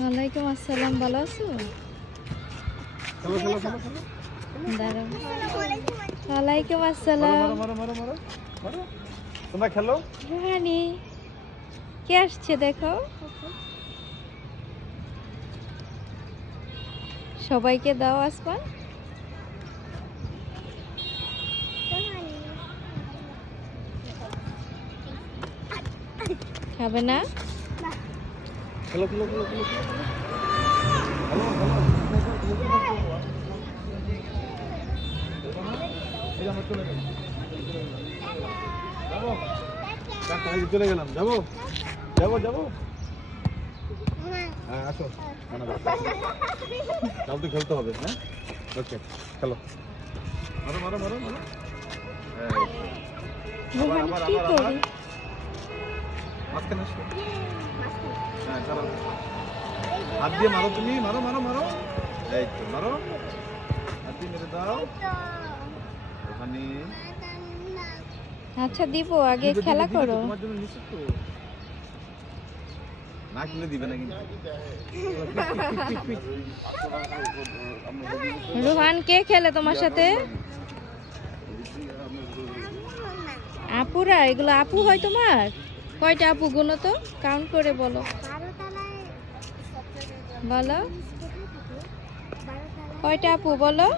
ওয়ালাইকুম আসসালাম, ভালো আছো? ওয়ালাইকুম আসসালাম। তোমরা খেলো। রুহানি কে আসছে দেখো, সবাইকে দাও আসমান। খাবে না? খেলো খেলো খেলো খেলো খেলো চলে গেলাম। যাবো যাবো যাবো। হ্যাঁ আসো, কাল তো খেলতে হবে। হ্যাঁ ওকে খেলো। মারো মারো মারো মারো। রুহানি কি করে? মাঝখানে আসো। হ্যাঁ চলো, হাত দিয়ে মারো, তুমি মারো মারো মারো। এই তো মারো, হাত দিয়ে মেরে দাও ওখানে। আচ্ছা দিব, আগে খেলা করো। তোমার জন্য নিশ্চিত তো না খেলে দিবে না কিন্তু। রুহান কে খেলে তোমার সাথে? আপুরা, এগুলো আপু হয় তোমার? কয়টা আপু গুনো তো, কাউন্ট করে বলো। বলো কয়টা আপু বলো।